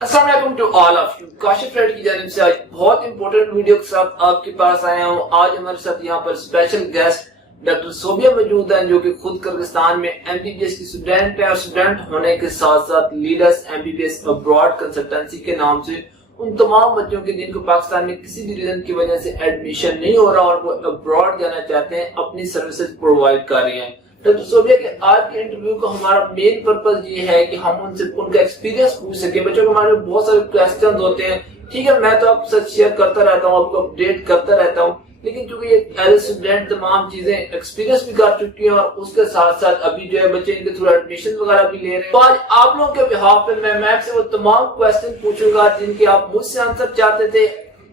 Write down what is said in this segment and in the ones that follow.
अस्सलाम वालेकुम to all of you. Kashif friend की जानिब से आज बहुत इंपॉर्टेंट वीडियो के साथ आपके पास आया हूँ। आज हमारे साथ यहाँ पर स्पेशल गेस्ट डॉक्टर सोबिया मौजूद हैं, जो कि खुद किर्गिस्तान में एमबीबीएस की स्टूडेंट है और स्टूडेंट होने के साथ साथ लीडर्स एमबीबीएस अब्रॉड कंसल्टेंसी के नाम से उन तमाम बच्चों के जिनको पाकिस्तान में किसी भी रीजन की वजह से एडमिशन नहीं हो रहा और वो अब्रॉड जाना चाहते हैं, अपनी सर्विसेज प्रोवाइड कर रहे हैं। डॉक्टर सोबिया के आज के इंटरव्यू का हमारा मेन पर्पस ये है कि हम उनसे उनका एक्सपीरियंस पूछ सके। बच्चों को हमारे बहुत सारे क्वेश्चन होते हैं, ठीक है, मैं तो आपके साथ शेयर करता रहता हूँ, आपको अपडेट करता रहता हूँ, लेकिन क्योंकि ये एज ए स्टूडेंट तमाम चीजें एक्सपीरियंस भी कर चुकी है और उसके साथ साथ अभी जो है बच्चे इनके थ्रू एडमिशन वगैरह भी ले रहे हैं। तो आज आप लोगों के बिहाफ पे मैं मैम से वो तमाम क्वेश्चन पूछूंगा जिनके आप मुझसे आंसर चाहते थे।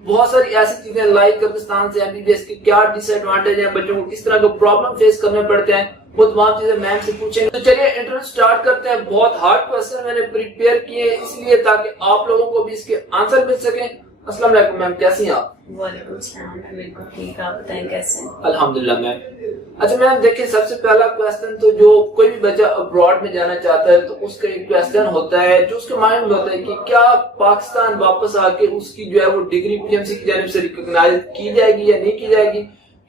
बहुत सारी ऐसी चीजें लाइक किर्गिस्तान से एमबीबीएस के क्या डिसएडवांटेज है, बच्चों को किस तरह के प्रॉब्लम फेस करने पड़ते हैं, वो तमाम चीजें मैम से पूछेंगे। तो चलिए इंटरव्यू स्टार्ट करते हैं। बहुत हार्ड क्वेश्चन मैंने प्रिपेयर किए इसलिए ताकि आप लोगों को भी इसके आंसर मिल सके। अस्सलाम वालेकुम मैम, कैसी हैं आप? वालेकुम सलाम, बिल्कुल ठीक, आप बताएं कैसे हैं? अल्हम्दुलिल्लाह मैम। अच्छा मैम देखिए, सबसे पहला क्वेश्चन तो जो कोई भी बच्चा अब्रॉड में जाना चाहता है तो उसका एक क्वेश्चन होता है जो उसके माइंड में होता है कि क्या पाकिस्तान वापस आके उसकी जो है वो डिग्री पीएमसी की जानिब से रिकॉग्नाइज की जाएगी या नहीं की जाएगी,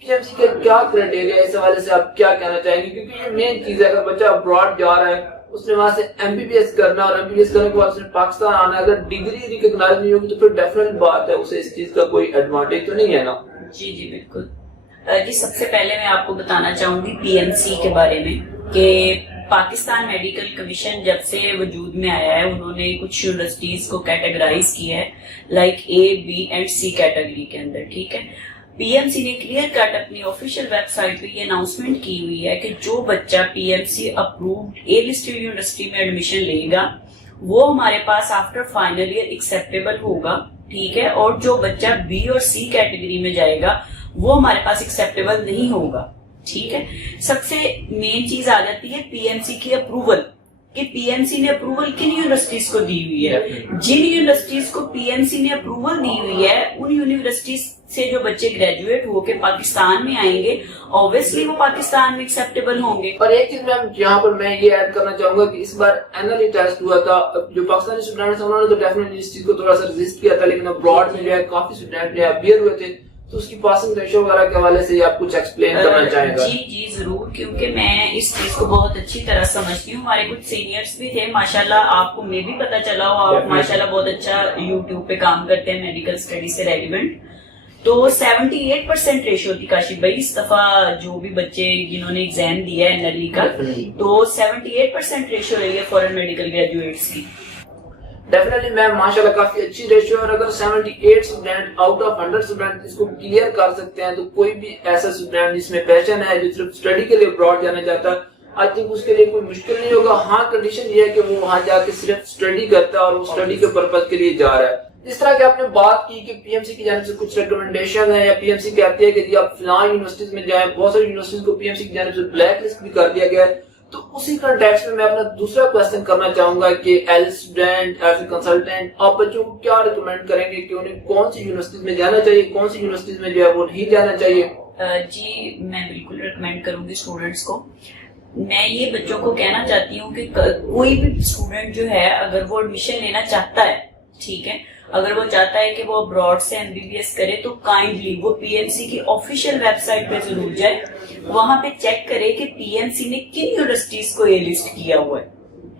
पीएमसी के क्या क्राइटेरिया, इस हवाले से आप क्या कहना चाहेंगे? क्योंकि ये मेन चीज है, अगर बच्चा अब्रॉड जा रहा है उसने वहां से एमबीबीएस करना और एमबीबीएस करने के बाद उसने पाकिस्तान आना, अगर डिग्री रिकॉग्नाइज नहीं होगी तो फिर डेफिनेट बात है उसे इस चीज का कोई एडवांटेज तो नहीं है ना? जी जी बिल्कुल जी। सबसे पहले मैं आपको बताना चाहूंगी पीएमसी के बारे में कि पाकिस्तान मेडिकल कमीशन जब से वजूद में आया है उन्होंने कुछ यूनिवर्सिटीज को कैटेगराइज किया है like A, B and C category के अंदर, ठीक है। पीएमसी ने क्लियर कट अपनी ऑफिशियल वेबसाइट पे ये अनाउंसमेंट की हुई है कि जो बच्चा PMC approved A listed university में एडमिशन लेगा वो हमारे पास आफ्टर फाइनल ईयर एक्सेप्टेबल होगा, ठीक है। और जो बच्चा बी और सी कैटेगरी में जाएगा वो हमारे पास एक्सेप्टेबल नहीं होगा, ठीक है। सबसे मेन चीज आ जाती है पीएमसी की अप्रूवल कि पीएमसी ने अप्रूवल किन यूनिवर्सिटीज को दी हुई है। जिन यूनिवर्सिटीज को पीएमसी ने अप्रूवल दी हुई है उन यूनिवर्सिटीज से जो बच्चे ग्रेजुएट होके पाकिस्तान में आएंगे ऑब्वियसली वो पाकिस्तान में एक्सेप्टेबल होंगे। और एक चीज मैम यहाँ पर मैं ये ऐड करना चाहूंगा कि इस बार एनएलई टेस्ट हुआ था, जो पाकिस्तानी स्टूडेंट्स उन्होंने तो डेफिनेटली इस चीज को थोड़ा सा रेजिस्ट किया था, लेकिन अब्रॉड में जो है काफी स्टूडेंट जो अपियर हुए थे, तो उसकी पासिंग रेशो वगैरह के हवाले से आप कुछ एक्सप्लेन करना चाहेंगे? जी जी जरूर, क्योंकि मैं इस चीज को बहुत अच्छी तरह समझती हूँ। हमारे कुछ सीनियर्स भी थे माशाल्लाह, आपको मे भी पता चला हो, आप माशाल्लाह बहुत अच्छा यूट्यूब पे काम करते हैं मेडिकल स्टडी से रेलिवेंट। तो 78% रेशियो थी काशिफ भाई इस दफा जो भी बच्चे जिन्होंने एग्जाम दिया है एनएलई का, तो 78% रेशियो रही है फॉरेन मेडिकल ग्रेजुएट्स की। डेफिनेटली मैम माशाल्लाह काफी अच्छी रेशियो, और अगर 78 स्टूडेंट आउट ऑफ 100 स्टूडेंट इसको क्लियर कर सकते हैं तो कोई भी ऐसा स्टूडेंट जिसमें पैशन है जो सिर्फ स्टडी के लिए अब्रॉड जाना चाहता है, आई थिंक उसके लिए कोई मुश्किल नहीं होगा। हाँ, कंडीशन ये है कि वो वहां जाके सिर्फ स्टडी करता है और वो स्टडी के पर्पज के लिए जा रहा है। जिस तरह की आपने बात की कि पीएमसी की जानिब से कुछ रिकमेंडेशन है या पीएमसी कहती है कि आप फिलहाल यूनिवर्सिटीज में जाएं, बहुत सारी यूनिवर्सिटीज को पीएमसी की जानिब से ब्लैक लिस्ट भी कर दिया गया है। तो उसी कंटेक्स्ट में मैं अपना दूसरा क्वेश्चन करना चाहूंगा कि as student as a consultant आप बच्चों को क्या रिकमेंड करेंगे कि उन्हें कौन सी यूनिवर्सिटीज में जाना चाहिए, कौन सी यूनिवर्सिटीज में जो है वो नहीं जाना चाहिए? जी मैं बिल्कुल रिकमेंड करूंगी स्टूडेंट्स को। मैं ये बच्चों को कहना चाहती हूँ कि कोई भी स्टूडेंट जो है अगर वो एडमिशन लेना चाहता है, ठीक है, अगर वो चाहता है कि वो अब्रॉड से एमबीबीएस करे तो काइंडली वो पीएमसी की ऑफिशियल वेबसाइट पे जरूर जाए, वहां पे चेक करे कि पीएमसी ने किन यूनिवर्सिटीज को ए लिस्ट किया हुआ है,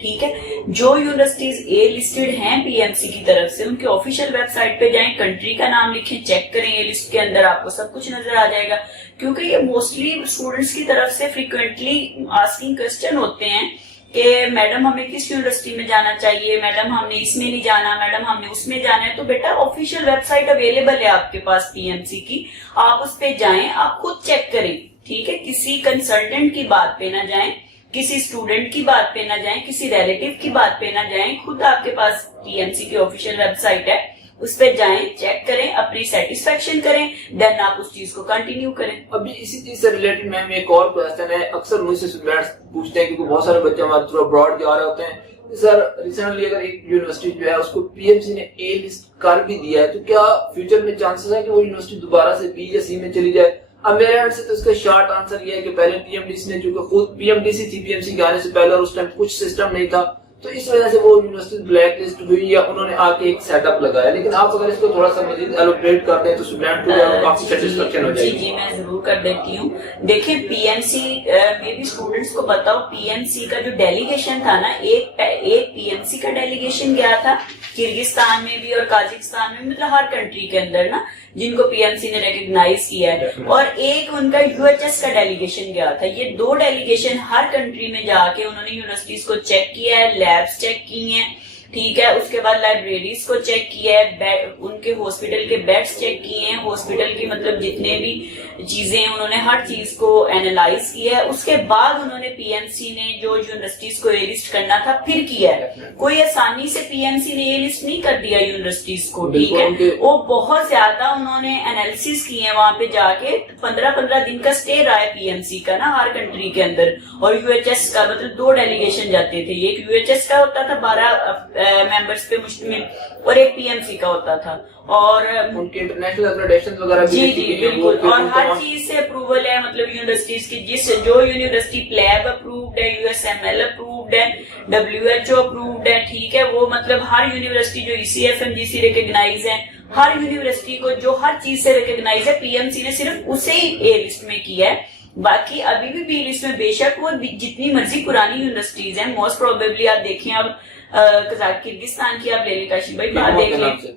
ठीक है। जो यूनिवर्सिटीज ए लिस्टेड हैं पीएमसी की तरफ से उनकी ऑफिशियल वेबसाइट पे जाएं, कंट्री का नाम लिखें, चेक करें, ए लिस्ट के अंदर आपको सब कुछ नजर आ जाएगा। क्योंकि ये मोस्टली स्टूडेंट्स की तरफ से फ्रिक्वेंटली आस्किंग क्वेश्चन होते हैं कि मैडम हमें किस यूनिवर्सिटी में जाना चाहिए, मैडम हमने इसमें नहीं जाना, मैडम हमने उसमें जाना है। तो बेटा ऑफिशियल वेबसाइट अवेलेबल है आपके पास पीएमसी की, आप उस पे जाएं, आप खुद चेक करें, ठीक है। किसी कंसल्टेंट की बात पे ना जाएं, किसी स्टूडेंट की बात पे ना जाएं, किसी रिलेटिव की बात पे ना जाएं, खुद आपके पास पीएमसी की ऑफिशियल वेबसाइट है, उस पे जाएं, चेक करें, अपनी सेटिस्फेक्शन करें, देन आप उस चीज को कंटिन्यू करें। अभी इसी चीज से रिलेटेड मैम एक और क्वेश्चन है, अक्सर मुझसे स्टूडेंट्स पूछते हैं क्योंकि बहुत सारे बच्चे हमारे थ्रू अब्रॉड जा रहे होते हैं, सर रिसेंटली अगर एक यूनिवर्सिटी जो है उसको पीएमसी ने ए लिस्ट कर भी दिया है तो क्या फ्यूचर में चांसेस है कि वो यूनिवर्सिटी दोबारा से बी या सी में चली जाए? अब मेरे एंड से तो इसका शॉर्ट आंसर ये है कि पहले पीएमडीसी ने, जो खुद पीएमडीसी थी पीएमसी के आने से पहले और उस टाइम कुछ सिस्टम नहीं था, तो इस वजह से वो यूनिवर्सिटी ब्लैक लिस्ट हुई या उन्होंने आके एक सेटअप लगाया। लेकिन आप अगर इसको थोड़ा सा मजीद एलोबरेट कर दें तो स्टूडेंट को काफी सेटिस्फेक्शन हो जाएगी। जी मैं जरूर कर देती हूँ। देखिए पीएमसी में भी स्टूडेंट्स को बताओ, पीएमसी का जो डेलीगेशन था ना, एक पीएमसी का डेलीगेशन गया था किर्गिस्तान में भी और काजाकिस्तान में, मतलब हर कंट्री के अंदर ना जिनको पीएमसी ने रिकॉग्नाइज किया है, और एक उनका यूएचएस का डेलीगेशन गया था। ये 2 डेलीगेशन हर कंट्री में जाके उन्होंने यूनिवर्सिटीज को चेक किया है, लैब्स चेक की हैं, ठीक है, उसके बाद लाइब्रेरीज को चेक किया है, उनके हॉस्पिटल के बेड्स चेक किए हैं, हॉस्पिटल की मतलब जितने भी चीजें हैं उन्होंने हर चीज को एनालाइज किया है। उसके बाद उन्होंने पीएमसी ने जो यूनिवर्सिटीज को ए लिस्ट करना था फिर किया है। कोई आसानी से पीएमसी ने ए लिस्ट नहीं कर दिया यूनिवर्सिटीज को, ठीक है, वो बहुत ज्यादा उन्होंने एनालिसिस किए हैं वहां पे जाके। 15-15 दिन का स्टे रहा है पीएमसी का ना हर कंट्री के अंदर, और यूएचएस का मतलब 2 डेलीगेशन जाते थे, एक यूएचएस का होता था 12 मेंबर्स पे मुश्तमिल और एक पीएमसी का होता था, और उनके इंटरनेशनल एक्रेडिटेशन वगैरह भी जी बिल्कुल, और हर चीज से अप्रूवल है, मतलब यूनिवर्सिटीज की जो यूनिवर्सिटी प्लैब अप्रूव्ड है, यूएसएमएल अप्रूव्ड है, WHO अप्रूव्ड है, ठीक है, वो मतलब हर यूनिवर्सिटी जो ECFMGC रिकॉग्नाइज है, हर यूनिवर्सिटी को जो हर चीज से रिकॉग्नाइज है, पीएमसी ने सिर्फ उसे ही ए लिस्ट में किया है। बाकी अभी भी बी लिस्ट में बेशक वो जितनी मर्जी पुरानी यूनिवर्सिटीज हैं, मोस्ट प्रोबेबली आप देखें, अब किर्गिस्तान की आप ले लें काशी भाई, बात देख लें,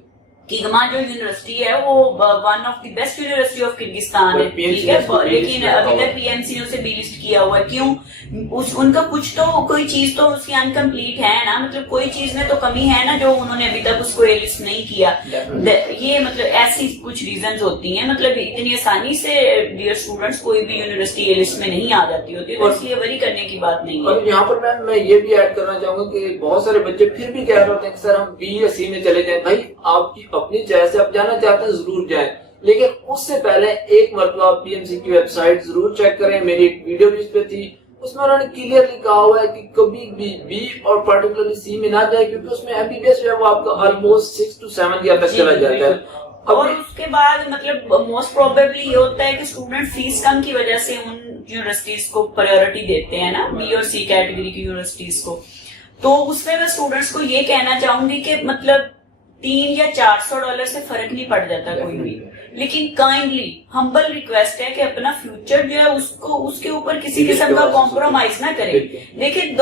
किगमा जो यूनिवर्सिटी है वो one of the best university of Kyrgyzstan है, ठीक है, लेकिन अभी तक पीएमसी ने उसे बी लिस्ट किया हुआ है। क्यों? उनका कुछ तो कोई चीज तो उसकी अनकम्प्लीट है ना, मतलब कोई चीज में तो कमी है ना जो उन्होंने अभी तक उसको ए लिस्ट नहीं किया। ये मतलब ऐसी कुछ रीजंस होती हैं, मतलब इतनी आसानी से डियर स्टूडेंट्स कोई भी यूनिवर्सिटी ए लिस्ट में नहीं आ जाती होती, तो इसलिए वरी करने की बात नहीं है। और यहाँ पर मैम मैं ये भी ऐड करना चाहूंगा कि बहुत सारे बच्चे फिर भी कह रहे होते हैं कि सर हम बी या सी में चले जाएं। भाई आपकी अपनी चॉइस से आप जाना चाहते हैं जरूर जाएं, लेकिन उससे पहले एक मरतबा पीएमसी की वेबसाइट जरूर चेक करें। मेरी एक वीडियो भी इस पे थी, उसमें उन्होंने क्लियरली कहा हुआ है कि कभी भी बी और पर्टिकुलरली सी में ना जाए, क्योंकि उसमें एमबीबीएस जो है वो आपका ऑलमोस्ट 6 to 7 ईयर तक चला जाता है। और उसके बाद मतलब मोस्ट प्रोबेबली ये होता है कि स्टूडेंट फीस कम की वजह से उन यूनिवर्सिटीज को प्रायोरिटी देते हैं ना, बी और सी कैटेगरी की यूनिवर्सिटीज को। तो उसमें मैं स्टूडेंट्स को ये कहना चाहूंगी कि मतलब $300 या $400 से फर्क नहीं पड़ जाता कोई भी, लेकिन काइंडली हम्बल रिक्वेस्ट है कि अपना फ्यूचर जो है उसको उसके ऊपर किसी किस्म का कॉम्प्रोमाइज ना करें। देखिए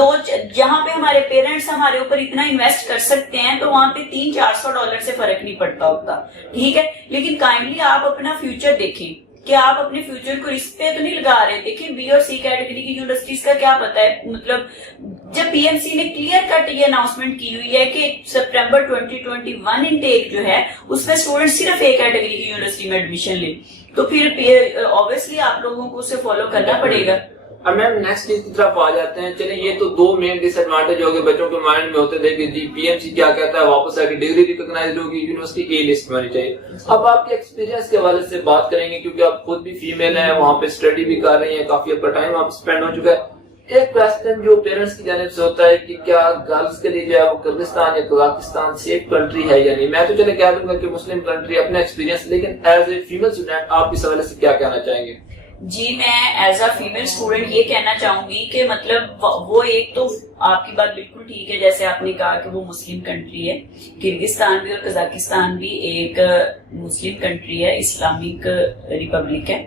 जहाँ पे हमारे पेरेंट्स हमारे ऊपर इतना इन्वेस्ट कर सकते हैं तो वहाँ पे $300-400 से फर्क नहीं पड़ता होता, ठीक है, लेकिन काइंडली आप अपना फ्यूचर देखें कि आप अपने फ्यूचर को इस पे तो नहीं लगा रहे। देखिए बी और सी कैटेगरी की यूनिवर्सिटीज का क्या पता है, मतलब जब पीएमसी ने क्लियर कट ये अनाउंसमेंट की हुई है कि सितंबर 2021 इनटेक जो है उसमें स्टूडेंट सिर्फ ए कैटेगरी की यूनिवर्सिटी में एडमिशन ले, तो फिर ऑब्वियसली आप लोगों को उसे फॉलो करना पड़ेगा। अब मैम नेक्स्ट चीज की तरफ आ जाते हैं। चले ये तो 2 मेन डिसएडवांटेज हो गए बच्चों के माइंड में होते थे कि जी पीएमसी क्या कहता है, वापस आके डिग्री रिकॉग्नाइज होगी, यूनिवर्सिटी ए लिस्ट में होनी चाहिए। अब आपके एक्सपीरियंस के हवाले से बात करेंगे, क्योंकि आप खुद भी फीमेल हैं, वहाँ पे स्टडी भी कर रही हैं, काफी आपका टाइम वहाँ पे स्पेंड हो चुका है। एक क्वेश्चन जो पेरेंट्स की जानिब से होता है कि क्या गर्ल्स के लिए जो है वो किर्गिस्तान या कजाकिस्तान सेफ कंट्री है या नहीं। मैं तो चले कह दूंगा कि मुस्लिम कंट्री अपने एक्सपीरियंस, लेकिन एज ए फीमेल स्टूडेंट आप इस हवाले से क्या कहना चाहेंगे? जी मैं एज अ फीमेल स्टूडेंट ये कहना चाहूंगी कि मतलब वो एक तो आपकी बात बिल्कुल ठीक है, जैसे आपने कहा कि वो मुस्लिम कंट्री है, किर्गिस्तान भी और कजाकिस्तान भी एक मुस्लिम कंट्री है, इस्लामिक रिपब्लिक है।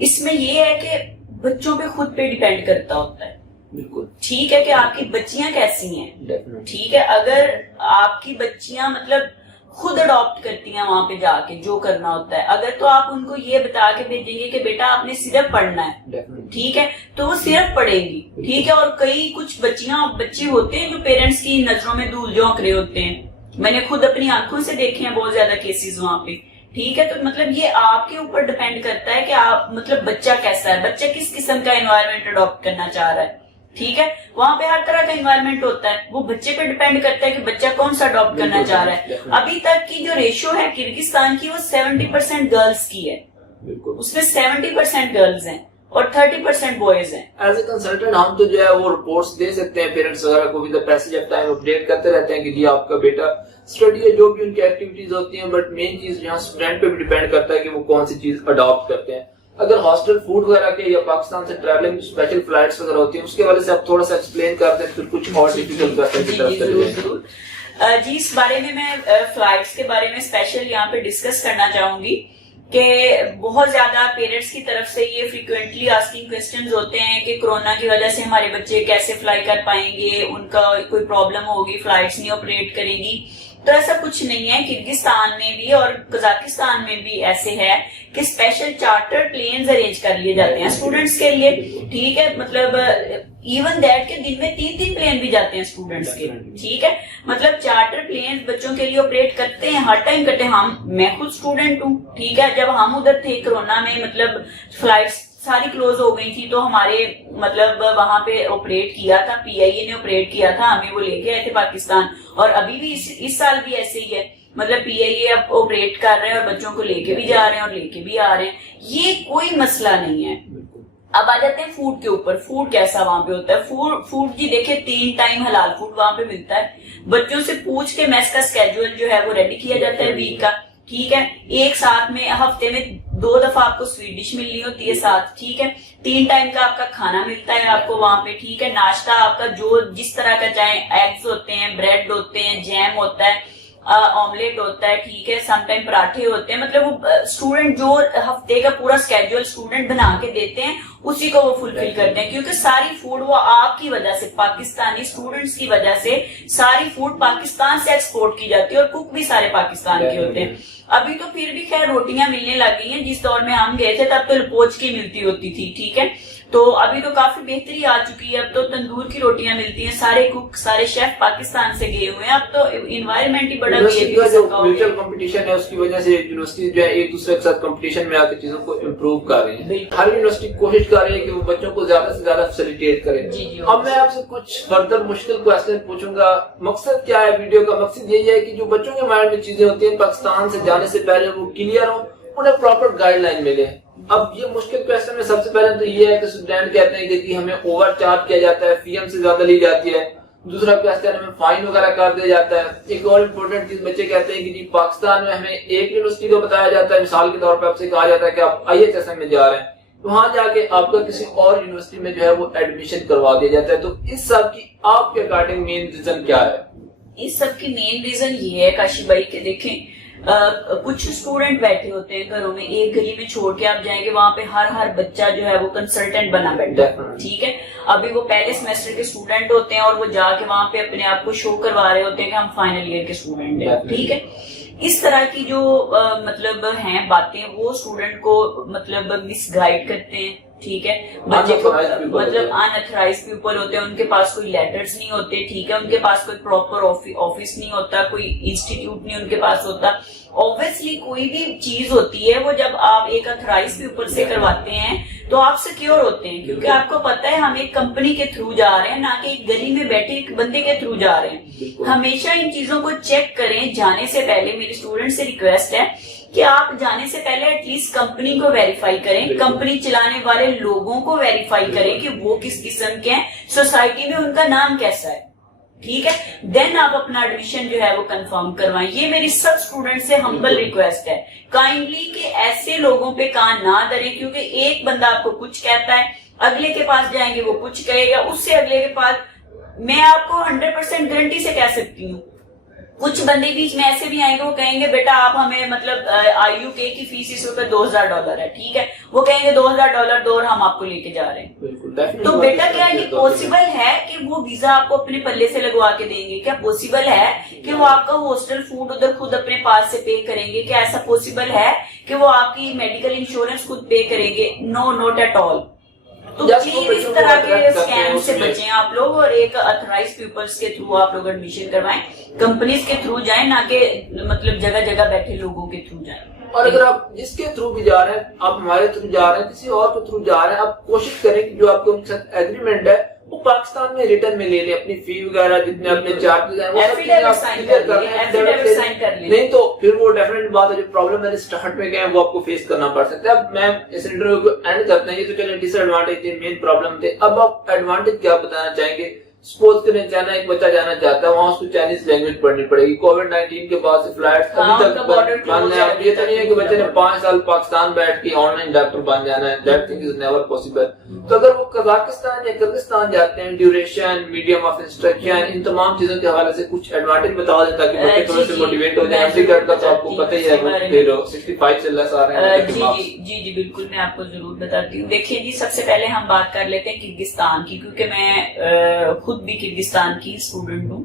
इसमें ये है कि बच्चों पे खुद पे डिपेंड करता होता है, बिल्कुल ठीक है, कि आपकी बच्चियां कैसी हैं, ठीक है, अगर आपकी बच्चियां मतलब खुद अडॉप्ट करती हैं वहां पे जाके जो करना होता है, अगर तो आप उनको ये बता के भेजेंगे कि बेटा आपने सिर्फ पढ़ना है, ठीक है, तो वो सिर्फ पढ़ेगी, ठीक है। और कई कुछ बच्चे होते हैं जो पेरेंट्स की नजरों में धूल झोंक रहे होते हैं, मैंने खुद अपनी आंखों से देखे हैं बहुत ज्यादा केसेस वहां पे, ठीक है। तो मतलब ये आपके ऊपर डिपेंड करता है कि आप मतलब बच्चा कैसा है, बच्चा किस किस्म का एनवायरनमेंट अडॉप्ट करना चाह रहा है, ठीक है। वहां पे हर तरह का एनवायरनमेंट होता है, वो बच्चे पे डिपेंड करता है कि बच्चा कौन सा अडॉप्ट करना चाह रहा है। अभी तक की जो रेशियो है किर्गिस्तान की वो 70% गर्ल्स की है, उसमें 70% गर्ल्स हैं और 30% बॉयज हैं। एज ए कंसल्टेंट हम तो जो है वो रिपोर्ट्स दे सकते हैं पेरेंट्स वगैरह को, with the passage of time update करते रहते हैं कि जी आपका बेटा स्टडी है, जो भी उनकी एक्टिविटीज होती हैं, बट मेन चीज यहाँ स्टूडेंट पे भी डिपेंड करता है कि वो कौन सी चीज अडॉप्ट करते हैं। अगर हॉस्टल फूड वगैरह के या पाकिस्तान से ट्रैवलिंग स्पेशल फ्लाइट्स वगैरह होती हैं उसके वाले से आप थोड़ा सा एक्सप्लेन कर दें, फिर कुछ और डिफिकल्ट क्वेश्चन की तरफ चले जाएं। जी, इस बारे में मैं फ्लाइट्स के बारे में स्पेशल यहाँ पे डिस्कस करना चाहूंगी कि बहुत ज्यादा पेरेंट्स की तरफ से ये फ्रीक्वेंटली आस्किंग क्वेश्चंस होते हैं कि कोरोना की वजह से हमारे बच्चे कैसे फ्लाई कर पाएंगे, उनका कोई प्रॉब्लम होगी, फ्लाइट्स नहीं ऑपरेट करेंगी। तो ऐसा कुछ नहीं है। किर्गिस्तान में भी और कजाकिस्तान में भी ऐसे है कि स्पेशल चार्टर प्लेन्स अरेंज कर लिए जाते हैं स्टूडेंट्स के लिए, ठीक है। मतलब इवन दैट के दिन में 3-3 प्लेन भी जाते हैं स्टूडेंट्स के, ठीक है। मतलब चार्टर प्लेन बच्चों के लिए ऑपरेट करते हैं हर टाइम करते हैं। मैं खुद स्टूडेंट हूँ, ठीक है। जब हम उधर थे कोरोना में, मतलब फ्लाइट्स सारी क्लोज हो गई थी, तो हमारे मतलब वहां पे ऑपरेट किया था, PIA ने ऑपरेट किया था, हमें वो लेके आए थे पाकिस्तान। और अभी भी इस साल भी ऐसे ही है, मतलब PIA अब ऑपरेट कर रहे हैं और बच्चों को लेके भी जा रहे हैं और लेके भी आ रहे हैं, ये कोई मसला नहीं है। अब आ जाते हैं फूड के ऊपर। फूड कैसा वहां पे होता है? फूड जी देखिए 3 टाइम हलाल फूड वहां पे मिलता है। बच्चों से पूछ के मेस का स्केड्यूल जो है वो रेडी किया जाता है वीक का, ठीक है। एक साथ में हफ्ते में 2 दफा आपको स्वीट डिश मिलनी होती है साथ, ठीक है। 3 टाइम का आपका खाना मिलता है आपको वहां पे, ठीक है। नाश्ता आपका जो जिस तरह का चाहे, एग्स होते हैं, ब्रेड होते हैं, जैम होता है, ऑमलेट होता है, ठीक है। समटाइम पराठे होते हैं। मतलब वो स्टूडेंट जो हफ्ते का पूरा स्केड्यूल स्टूडेंट बना के देते हैं उसी को वो फुलफिल करते हैं, क्योंकि सारी फूड वो आपकी वजह से, पाकिस्तानी स्टूडेंट्स की वजह से सारी फूड पाकिस्तान से एक्सपोर्ट की जाती है और कुक भी सारे पाकिस्तान के होते हैं। अभी तो फिर भी खैर रोटियां मिलने लग गई हैं, जिस दौर में हम गए थे तब तो पोच की मिलती होती थी, ठीक है। तो अभी तो काफी बेहतरी आ चुकी है, अब तो तंदूर की रोटियां मिलती हैं। सारे कुक, सारे शेफ पाकिस्तान से गए हुए हैं। अब तो इन्वायरमेंट ही बड़ा म्यूचुअल कंपटीशन है, उसकी वजह से यूनिवर्सिटी जो है एक दूसरे के साथ कंपटीशन में आकर चीजों को इम्प्रूव कर रही है। हर यूनिवर्सिटी कोशिश कर रही है कि वो बच्चों को ज्यादा से ज्यादा फैसिलिटेट करे। अब मैं आपसे कुछ फर्दर मुश्किल क्वेश्चन पूछूंगा। मकसद क्या है वीडियो का? मकसद यही है कि जो बच्चों के माइंड में चीजें होती है पाकिस्तान से जाने से पहले वो क्लियर हो, उन्हें प्रॉपर गाइडलाइन मिले। अब ये मुश्किल क्वेश्चन में सबसे पहले तो ये है कि स्टूडेंट कहते हैं कि हमें ओवर चार्ज किया जाता है, फी हमसे ज्यादा ली जाती है। दूसरा क्वेश्चन हमें फाइन वगैरह कर दिया जाता है। एक और इम्पोर्टेंट चीज बच्चे कहते हैं कि जी पाकिस्तान में हमें एक यूनिवर्सिटी को बताया जाता है, मिसाल के तौर पर आपसे कहा जाता है कि आप IHSM में जा रहे हैं, तो वहां जाके आपका किसी और यूनिवर्सिटी में जो है वो एडमिशन करवा दिया जाता है। तो इस सब की आपके अकॉर्डिंग मेन रीजन क्या है? इस सब की मेन रीजन ये है काशिफ भाई के देखें, कुछ स्टूडेंट बैठे होते हैं घरों में, एक गली में छोड़ के आप जाएंगे वहां पे हर बच्चा जो है वो कंसल्टेंट बना बैठा है, ठीक है। अभी वो पहले सेमेस्टर के स्टूडेंट होते हैं और वो जाके वहां पे अपने आप को शो करवा रहे होते हैं कि हम फाइनल ईयर के स्टूडेंट हैं, ठीक है। इस तरह की जो मतलब हैं बातें, वो स्टूडेंट को मतलब मिसगाइड करते हैं, ठीक है। बच्चे को मतलब अनऑथराइज पीपल होते हैं, उनके पास कोई लेटर्स नहीं होते, ठीक है। उनके पास कोई प्रॉपर ऑफिस नहीं होता, कोई इंस्टीट्यूट नहीं उनके पास होता। ऑब्वियसली कोई भी चीज होती है वो जब आप एक अथराइज पीपल से करवाते हैं तो आप सिक्योर होते हैं, क्योंकि आपको पता है हम एक कंपनी के थ्रू जा रहे हैं, ना कि एक गली में बैठे एक बंदे के थ्रू जा रहे हैं। हमेशा इन चीजों को चेक करें जाने से पहले। मेरे स्टूडेंट से रिक्वेस्ट है कि आप जाने से पहले एटलीस्ट कंपनी को वेरीफाई करें, कंपनी चलाने वाले लोगों को वेरीफाई करें कि वो किस किस्म के हैं, सोसाइटी में उनका नाम कैसा है, ठीक है। देन आप अपना एडमिशन जो है वो कंफर्म करवाएं। ये मेरी सब स्टूडेंट से हम्बल रिक्वेस्ट है, काइंडली कि ऐसे लोगों पे कान ना धरें, क्योंकि एक बंदा आपको कुछ कहता है, अगले के पास जाएंगे वो कुछ कहेगा, उससे अगले के पास। मैं आपको 100% गारंटी से कह सकती हूँ, कुछ बंदे बीच में ऐसे भी आएंगे, वो कहेंगे बेटा आप हमें मतलब IUK की फीस इस वक्त $2000 है, ठीक है। वो कहेंगे $2000 दो और हम आपको लेके जा रहे हैं। तो बेटा क्या ये पॉसिबल है कि वो वीजा आपको अपने पल्ले से लगवा के देंगे? क्या पॉसिबल है कि वो आपका हॉस्टल फूड उधर खुद अपने पास से पे करेंगे? क्या ऐसा पॉसिबल है कि वो आपकी मेडिकल इंश्योरेंस खुद पे करेंगे? No, not at all. तो प्लीज इस तरह के स्कैम से बचें आप लोग, और एक अथराइज पीपल्स के थ्रू आप लोग एडमिशन करवाएं, कंपनीज के थ्रू जाएं, ना कि मतलब जगह जगह बैठे लोगों के थ्रू जाएं। और अगर आप जिसके थ्रू भी जा रहे हैं, आप हमारे थ्रू जा रहे हैं, किसी और के थ्रू जा रहे हैं, आप कोशिश करें कि जो आपके उनके साथ एग्रीमेंट है वो पाकिस्तान में रिटर्न में ले लें, अपनी फी वगैरह जितने अपने चार्जेस हैं वो सब साइन कर लें। नहीं तो फिर वो डेफिनेट बात है, जो प्रॉब्लम मैंने स्टार्ट में गए वो आपको फेस करना पड़ सकता है। अब मैं इस इंटरव्यू को एंड करते हैं, ये तो चले डिसएडवांटेज थे, मेन प्रॉब्लम थे। अब आप एडवांटेज क्या बताना चाहेंगे सपोज करें चाइना एक बच्चा जाना चाहता है, वहाँ उसको चाइनीज लैंग्वेज पढ़नी पड़ेगी। कोविड-19 के बाद से फ्लाइट अभी तक बंद है। अब ये तो नहीं है कि बच्चे ने 5 साल पाकिस्तान बैठ के ऑनलाइन डॉक्टर बन जाना है, that thing is never possible. तो अगर वो कजाकिस्तान या किर्गिस्तान जाते हैं, ड्यूरेशन, मीडियम ऑफ इंस्ट्रक्शन, इन तमाम चीजों के हवाले से कुछ एडवांटेज बता दें ताकि बच्चे थोड़े से मोटिवेट हो जाए। एमडी कार्ड का तो आपको पता ही है, फिर 65 से लेस आ रहे हैं। जी बिल्कुल, मैं आपको जरूर बताती हूँ। देखिए जी, सबसे पहले हम बात कर लेते हैं किर्गिस्तान की, क्योंकि मैं खुद भी किर्गिस्तान की स्टूडेंट हूँ।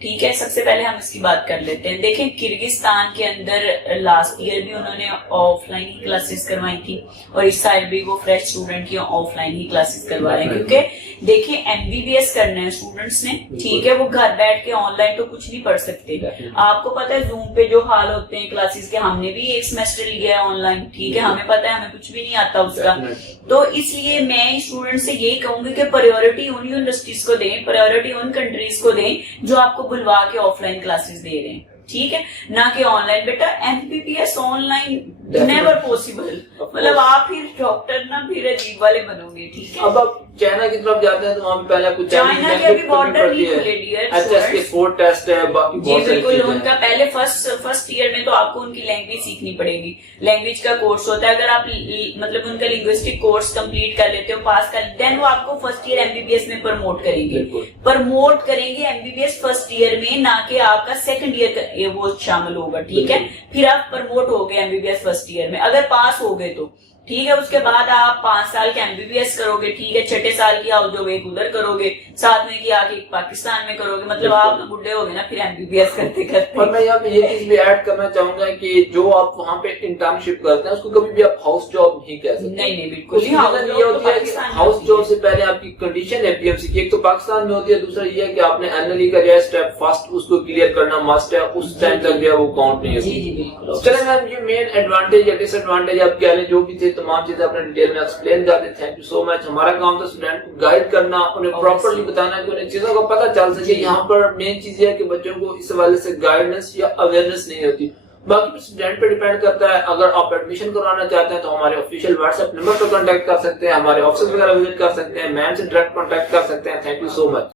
ठीक है, सबसे पहले हम इसकी बात कर लेते हैं। देखें, किर्गिस्तान के अंदर लास्ट ईयर भी उन्होंने ऑफलाइन ही क्लासेस करवाई थी और इस साल भी वो फ्रेश स्टूडेंट की ऑफलाइन ही क्लासेस करवा रहे हैं, क्योंकि देखिए एमबीबीएस करना है स्टूडेंट्स ने, ठीक है, वो घर बैठ के ऑनलाइन तो कुछ नहीं पढ़ सकते। आपको पता है जूम पे जो हाल होते हैं क्लासेस के, हमने भी एक सेमेस्टर लिया है ऑनलाइन, ठीक है, हमें पता है, हमें कुछ भी नहीं आता उसका। तो इसलिए मैं स्टूडेंट से यही कहूंगी कि प्रायोरिटी उन यूनिवर्सिटीज को दें, प्रायोरिटी उन कंट्रीज को दें जो आपको बुलवा के ऑफलाइन क्लासेस दे रहे हैं, ठीक है, ना कि ऑनलाइन। बेटा एमबीबीएस ऑनलाइन नेवर पॉसिबल, मतलब आप फिर डॉक्टर ना फिर अजीब वाले बनोगे, ठीक है। अब आप चाइना की तरफ जाते हैं तो वहाँ पे पहले कुछ चाइना के अभी बॉर्डर नहीं खुले डियर, एचएसके 4 टेस्ट है, बाकी जी बिल्कुल। उनका पहले फर्स्ट ईयर में तो आपको उनकी लैंग्वेज सीखनी पड़ेगी, लैंग्वेज का कोर्स होता है। अगर आप मतलब उनका लिंग्विस्टिक कोर्स कंप्लीट कर लेते हो, पास कर, देन वो आपको फर्स्ट ईयर एमबीबीएस में प्रमोट करेंगे एमबीबीएस फर्स्ट ईयर में, ना कि आपका सेकंड ईयर वो शामिल होगा, ठीक है। फिर आप प्रमोट हो गए एमबीबीएस फर्स्ट ईयर में, अगर पास हो गए तो ठीक है। उसके बाद आप 5 साल के एमबीबीएस करोगे, ठीक है, 6 साल की आप जो एक उधर करोगे, 7 में की आके पाकिस्तान में करोगे, मतलब आप बुढ़े हो गए ना फिर एमबीबीएस करते करते। और मैं यहाँ पे ये चीज भी ऐड करना चाहूंगा कि जो आप वहाँ पे इंटर्नशिप करते हैं उसको कभी भी आप हाउस जॉब नहीं कह सकते। नहीं बिल्कुल नहीं। ये होती है कि हाउस जॉब से पहले आपकी कंडीशन है पीएमसी की, एक तो पाकिस्तान में होती है, दूसरा ये है कि आपने एनएलई का जो स्टेप फर्स्ट उसको क्लियर करना मस्ट है, उस टाइम तक जो है वो काउंट नहीं होती। चले मैम, ये मेन एडवांटेज या डिसएडवांटेज आप कह लें जो भी थे, तमाम चीजें अपने डिटेल में एक्सप्लेन कर दें। Thank you so much. हमारा काम था स्टूडेंट को गाइड करना, उन्हें प्रॉपर्ली बताना कि उन्हें चीजों का पता चल सके। यहाँ पर मेन चीज है कि बच्चों को इस हवाले से गाइडेंस या अवेयरनेस नहीं होती। बाकी स्टूडेंट पे डिपेंड करता है। अगर आप एडमिशन करवाना चाहते हैं तो हमारे ऑफिशियल व्हाट्सएप नंबर पर कांटेक्ट कर सकते हैं, हमारे ऑफिस वगैरह विजिट कर सकते हैं, मैम से डायरेक्ट कांटेक्ट कर सकते हैं। Thank you so much.